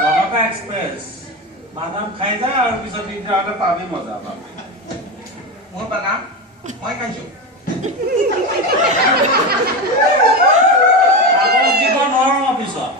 Bohag Express. Madam খাইজা আৰু পিছত দিনটা এটা পাবি মজা পাবি। মোৰ বানাম মই খাইছো। আগত দিব নোৱাৰো পিছত।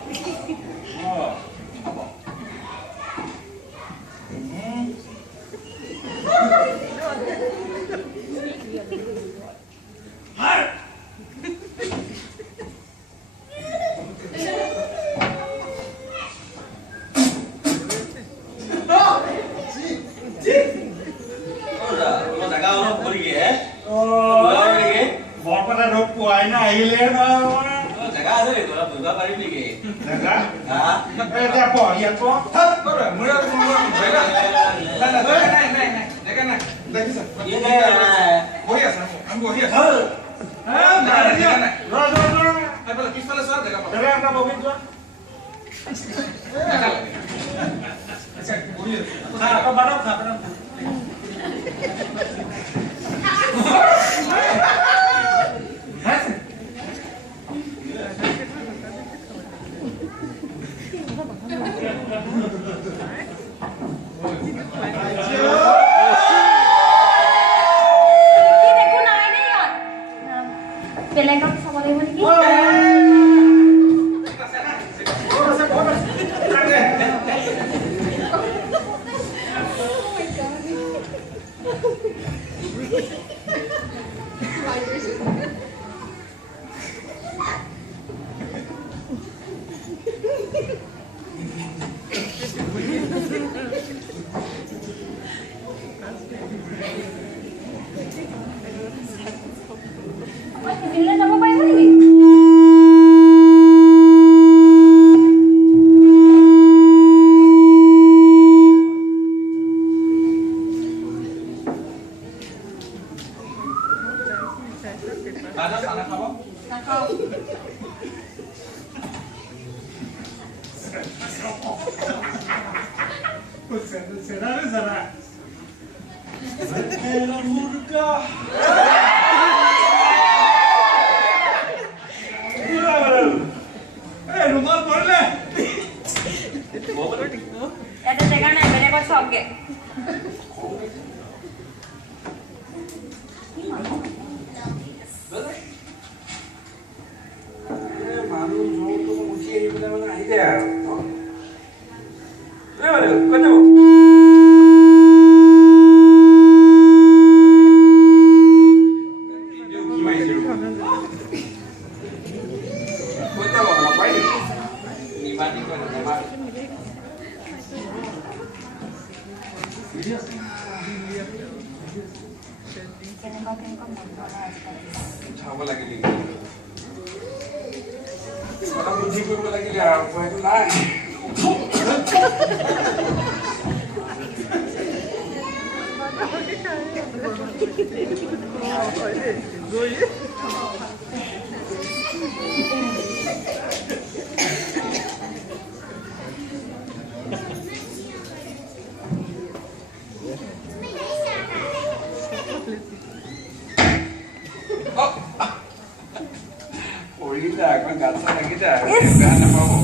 Gasa lagi dah. Bahan apa bu?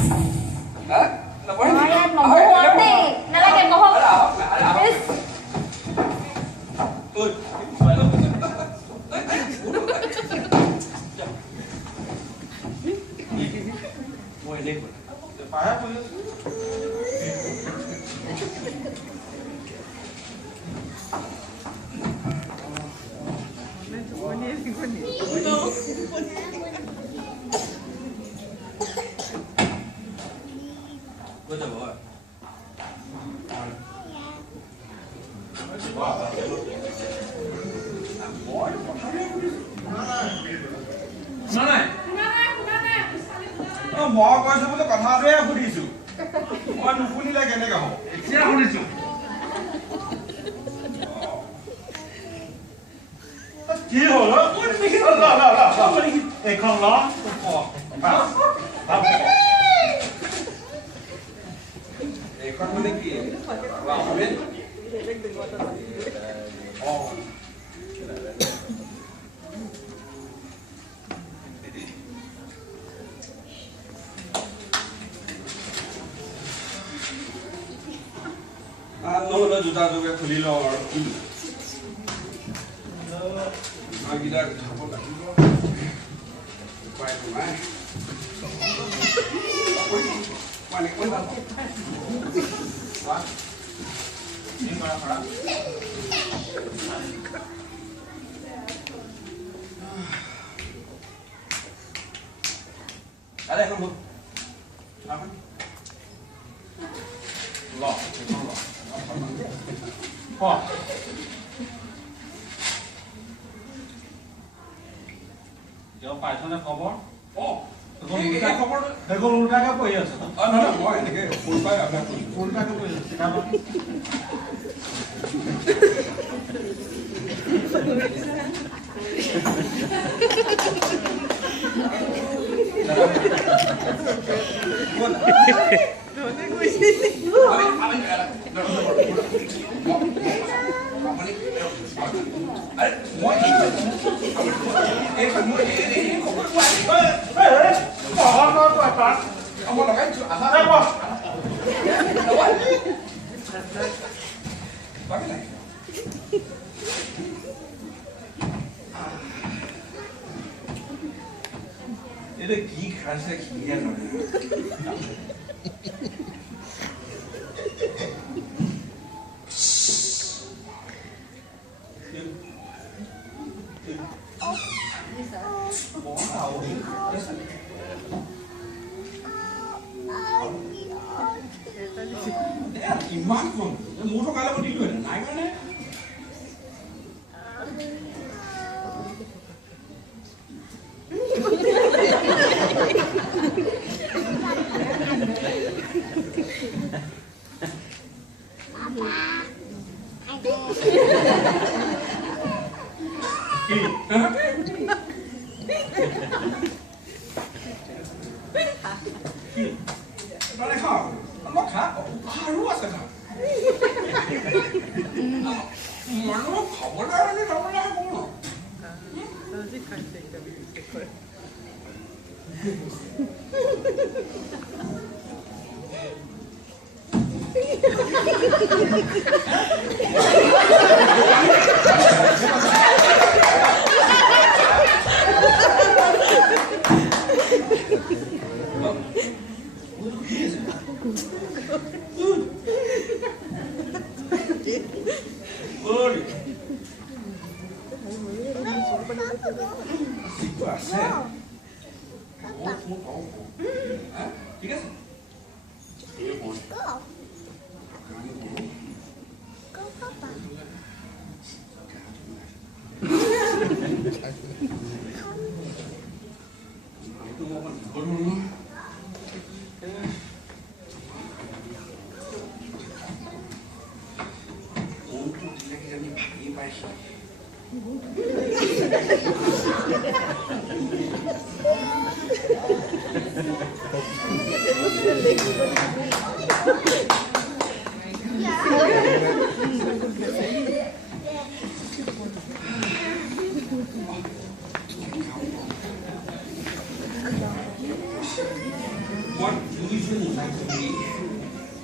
Hah? Apa ini? Ayat membohong nih. Nah lagi bohong. Yes. Ôi, ngồi lên phải không? Bây giờ rồi. Nó này. Bỏ coi xem có কথা রে শুনিছো মই নুশুনিলে কেনেকৈ হ'ব এতিয়া শুনিছো কি হ'ল মই দেখি লা এখন ল এখন মানে কি লাভে ও নহ'লে জোতা যোগে খুলি লওঁ আৰু জোতাকেইটা চাব লাগিব উপায় নাই মানে কৈ ভাল আৰে এখন ল পাইছনে খবৰ খবৰ দেখোন উল্টাকে পঢ়ি আছো নহয় মই এনেকে ফুল পাই আপোনাক উল্টাকে পঢ়ি আছো চিধাবা এটা কি খাইছে খিনিয়ে নহয় ইমান কম মোৰ টকা লগত দিলো নাই কাৰণে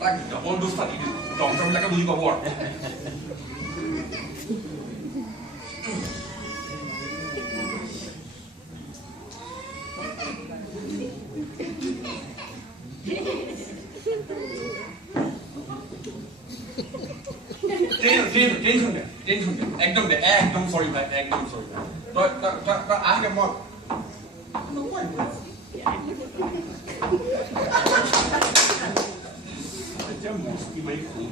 তাক ডবল ডোজ এটা দি দিওঁ ডক্টৰবিলাকে বুজি পাব আৰু টেনশন দে একদম সৰি ভাই একদম সৰি তই আহে মই এতিয়া মস্তি মাৰি খুব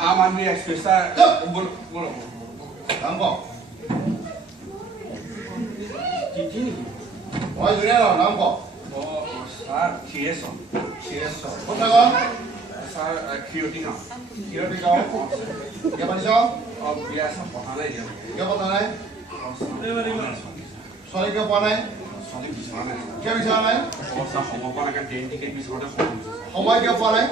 Aam Aadmi Express बोलो नाम को चिट्ठी नहीं वही दुनिया ना नाम को सर CS कौन सा सर क्रिएटिंग का क्या बनी जाओ अब ये ऐसा पता नहीं है क्या पता नहीं सॉरी क्या पता नहीं क्या विचार है और सर हम अपन अगर ट्रेन टिकट भी छोटे हमारे क्या पता नहीं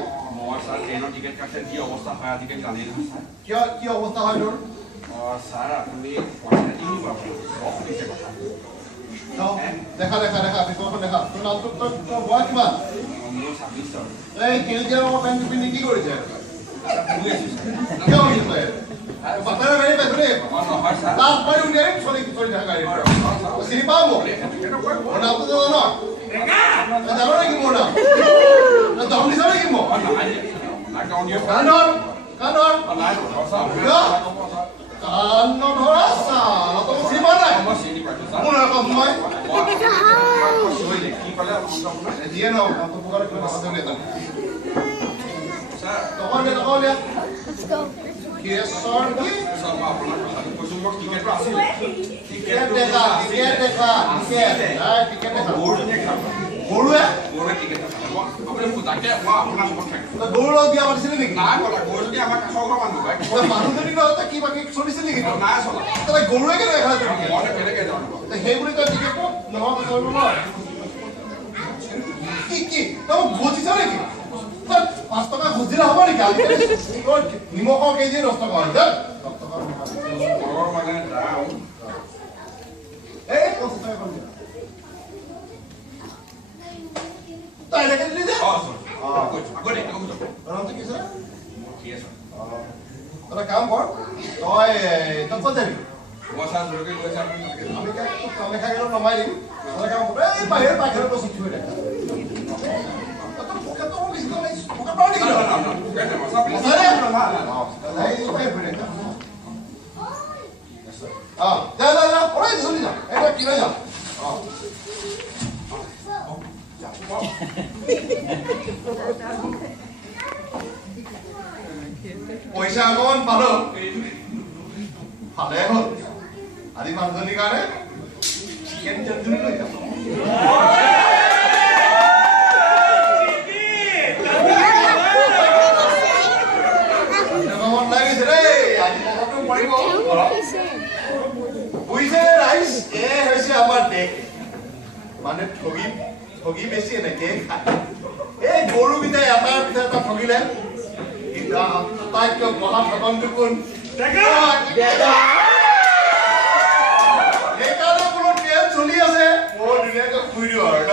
और सर ट्रेन टिकट का से दिया अवस्था है टिकट जाने का सर क्या अवस्था है जोर और सर अपने पहुंचने नहीं हुआ बहुत पीछे बता तो देखा बिल्कुल देखा तो नाम तो बहुत की बात मोर सर्विस सर ए खेल के वो टाइम पे निकी कर जाए क्या हो गया पता है मेरे पैसे रे और सर लास्ट बार उन्हें छोड़ी जगह गाड़ी सिरी पाओ और नाम तो ना जानो ना कि मोना ना दाम नहीं जानो कि मो कानून धरासा ना तो सीमा नहीं मोना का तुम्हें दिए ना हम तो पुकार के पास दे देता तो कौन ले Let's go. Yes, sorry. सब अपना कुछ टिकट आसी टिकट देखा टिकट देखा बोर्ड ने खा गोरू है बोर्ड टिकट अपने मुताके वहां अपना कॉन्ट्रैक्ट तो गोरू लोग दिया वाली सिले ना बोला बोर्ड ने हमारा खाओगा मानो भाई तो मानो तो नहीं होता कि बाकी छोटी सिले की ना सोला तो गोरू है क्या देखा तुम और पहले के जाना तो हे बुरी तो टिकट को नवा तो चलो ना की तो गोची चले की तो 5 টাকা খুজিরা হবে নাকি আলি নিমখ কেজি 10 টাকা হয় দেখ 10 টাকা और মানে দাও এই 10 টাকা করে তাই লেগে দিলি দে कुछ আগরে কাম তো রাম তো কি স্যার কি আছে তোরা কাম কর তুই কত যাবি ওয়াসা জোরে কইছা আমি কামে খাই গেল নমাই দিম তোরা কাম কর এই বাইরে পাখের তো সুতি হয়ে দেখা তো কি তো নাই পোকা পাও নি না কেন মাসা আরে এই পাই পড়ে যা ওরে চলে যা এটা কি না যা পয়সা অকমান পালো ভালে হল আজি মানুহজনীৰ কাৰণে চিকেন তন্দুৰী লৈ যাম লাগিছে ৰে আজি মনটো পৰিব বুইছে ৰাইজ এ হৈছে আমাৰ দেশ মানে ঠগি বেছি এনেকে খায় এই গৰু বিটাই এটাৰ পিছত এটা ঠগিলে আটাইতকৈ মহা ঠগনটো কোন সেইকাৰণে কোনো ট্ৰেইন চলি আছে বৰ ধুনীয়াকৈ শুই দিওঁ আৰু ন